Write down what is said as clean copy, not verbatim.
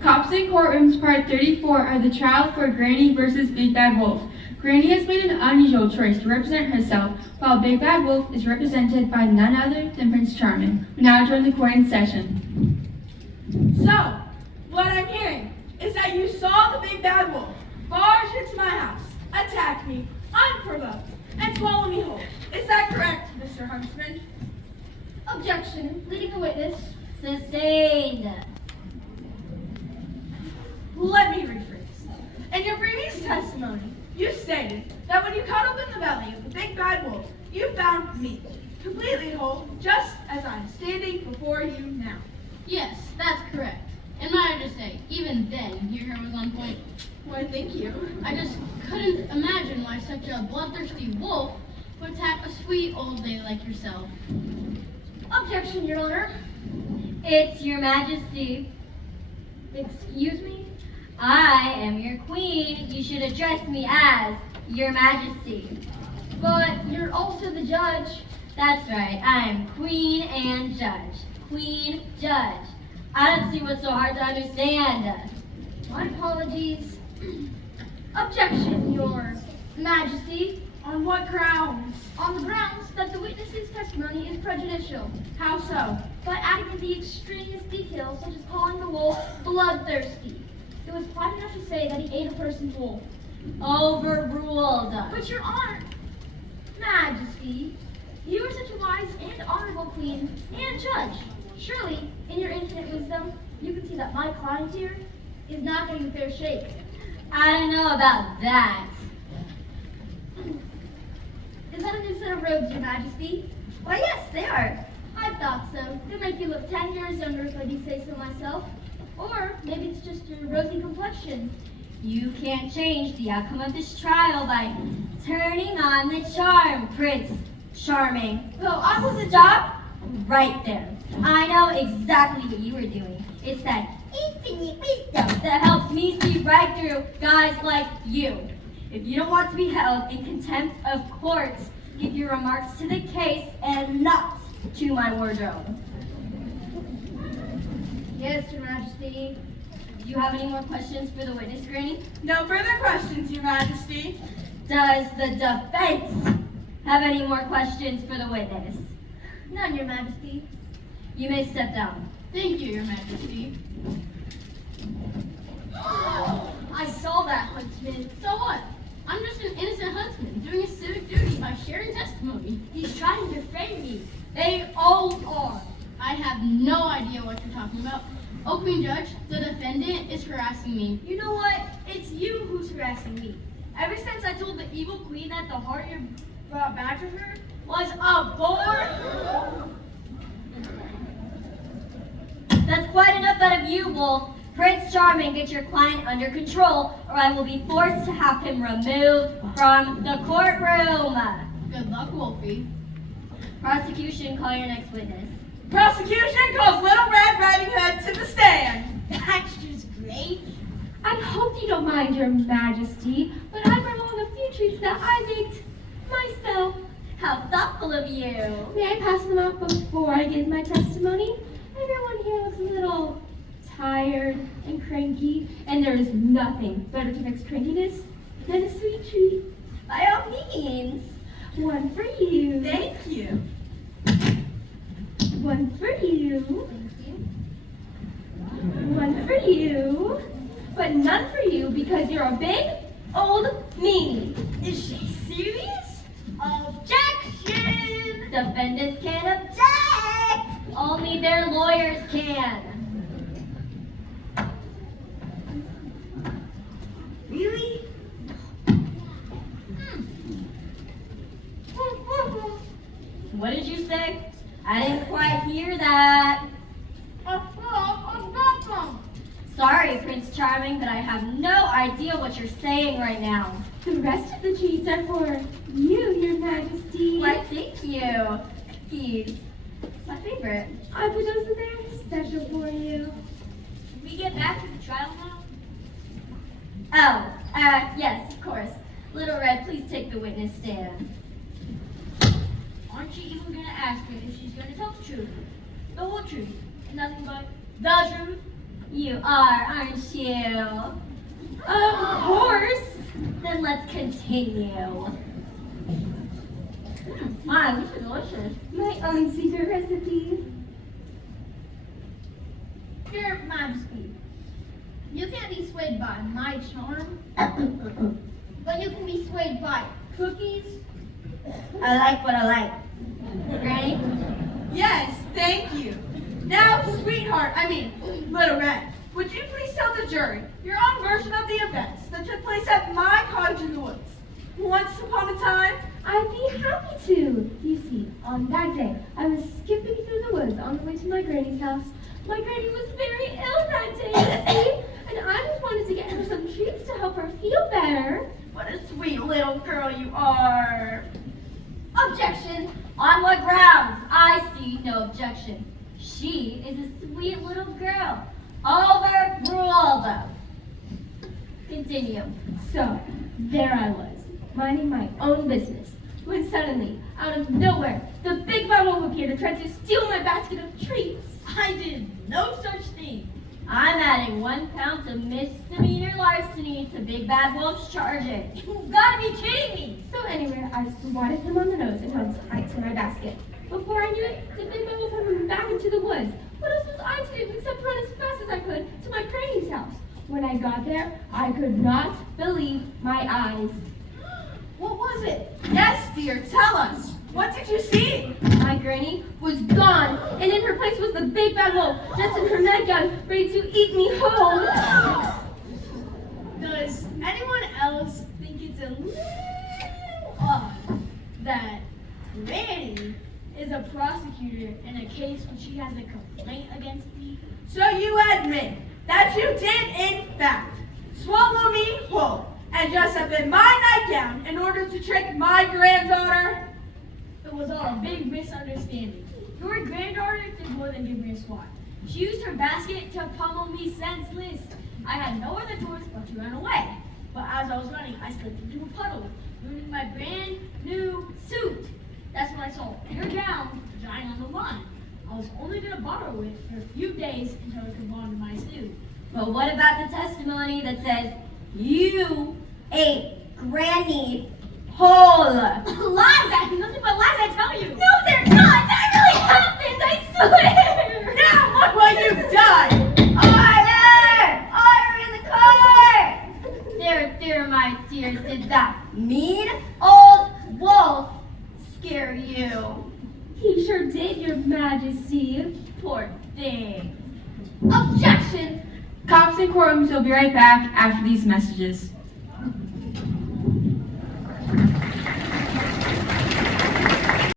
Cops in Courtrooms Part 34 are the trial for Granny versus Big Bad Wolf. Granny has made an unusual choice to represent herself, while Big Bad Wolf is represented by none other than Prince Charming. We now join the court in session. So, what I'm hearing is that you saw the Big Bad Wolf barge into my house, attack me, unprovoked, and swallow me whole. Is that correct, Mr. Huntsman? Objection. Leading the witness. Sustained. Let me rephrase. In your previous testimony, you stated that when you cuddled in the belly of the Big Bad Wolf, you found me, completely whole, just as I'm standing before you now. Yes, that's correct. And might I just say, even then, your hair was on point. Why, thank you. I just couldn't imagine why such a bloodthirsty wolf would attack a sweet old lady like yourself. Objection, Your Honor. It's your majesty. Excuse me? I am your queen. You should address me as your majesty. But you're also the judge. That's right. I am queen and judge. Queen, judge. I don't see what's so hard to understand. My apologies. Objection, Your Majesty. On what grounds? On the grounds that the witness's testimony is prejudicial. How so? By adding in the extraneous details such as calling the wolf bloodthirsty. It was quite enough to say that he ate a person's wolf. Overruled. But Your Honor, Majesty, you are such a wise and honorable queen and judge. Surely, in your infinite wisdom, you can see that my client here is not getting a fair shake. I don't know about that. Is that a new set of robes, Your Majesty? Why, yes, they are. I thought so. They make you look 10 years younger, if I do say so myself. Or maybe it's just your rosy complexion. You can't change the outcome of this trial by turning on the charm, Prince Charming. Well, I wasn't. Stop right there. I know exactly what you were doing. It's that infinite wisdom that helps me see right through guys like you. If you don't want to be held in contempt of court, give your remarks to the case and not to my wardrobe. Yes, Your Majesty. Do you have any more questions for the witness, Granny? No further questions, Your Majesty. Does the defense have any more questions for the witness? None, Your Majesty. You may step down. Thank you, Your Majesty. I saw that, Huntsman. So what? I'm just an innocent huntsman doing his civic duty by sharing testimony. He's trying to frame me. They all are. I have no idea what you're talking about. Oh, Queen Judge, the defendant is harassing me. You know what? It's you who's harassing me. Ever since I told the evil queen that the heart you brought back to her was a boar. That's quite enough out of you, Wolf. Prince Charming, get your client under control, or I will be forced to have him removed from the courtroom. Good luck, Wolfie. Prosecution, call your next witness. Prosecution calls Little Red Riding Hood to the stand. That's just great. I hope you don't mind, Your Majesty, but I brought along a few treats that I baked myself. How thoughtful of you. May I pass them out before I give my testimony? Everyone here looks a little tired and cranky, and there is nothing better to fix crankiness than a sweet treat. By all means. One for you. Thank you. One for you. One for you. But none for you because you're a big, old meanie. Is she serious? Objection! Defendants can't object. Only their lawyers can. Really? What did you say? I didn't quite hear that. Sorry, Prince Charming, but I have no idea what you're saying right now. The rest of the treats are for you, Your Majesty. Why, thank you. Cookies. My favorite. I put those in there special for you. Can we get back to the trial now? Oh, yes, of course. Little Red, please take the witness stand. Aren't you even going to ask her if she's going to tell the truth? The whole truth, and nothing but the truth? You are, aren't you? Of course. Then let's continue. Wow, these are delicious. My own secret recipe. Your Majesty, you can't be swayed by my charm, but you can be swayed by cookies. I like what I like. Granny? Yes, thank you. Now, sweetheart, Little Red, would you please tell the jury your own version of the events that took place at my cottage in the woods? Once upon a time, I'd be happy to. You see, on that day, I was skipping through the woods on the way to my granny's house. My granny was very ill that day, you see, and I just wanted to get her some treats to help her feel better. what a sweet little girl you are. Objection! On what grounds? I see no objection. She is a sweet little girl. Overruled. Continue. So, there I was, minding my own business, when suddenly, out of nowhere, the big bad wolf appeared and tried to steal my basket of treats. I did no such thing. I'm adding 1 count of misdemeanor larceny to Big Bad Wolf's charges. You've got to be kidding me. So anyway, I swatted him on the nose and held tight to my basket. Before I knew it, the big bad wolf had run back into the woods. What else was I to do except run as fast as I could to my granny's house? When I got there, I could not believe my eyes. What was it? Yes, dear, tell us. What did you see? My granny was gone, and in her place was the big bad wolf, just in her nightgown, ready to eat me whole. Does anyone else think it's a little odd that Granny is a prosecutor in a case when she has a complaint against me? So you admit that you did, in fact, swallow me whole and dress up in my nightgown in order to trick my granddaughter? It was all a big misunderstanding. Your granddaughter did more than give me a swat. She used her basket to pummel me senseless. I had no other choice but to run away. But as I was running, I slipped into a puddle, ruining my brand new suit. That's when I saw your gown drying on the lawn. I was only going to borrow it for a few days until it could bond to my suit. But what about the testimony that says you ate Granny whole? Lies! I have nothing but lies, I tell you! No, they're not. That really happened. I swear. Now look what you've done! Order! Order in the court! There, my dear. Did that mean old wolf scare you? He sure did, Your Majesty. Poor thing. Objection! Cops and courtrooms will be right back after these messages.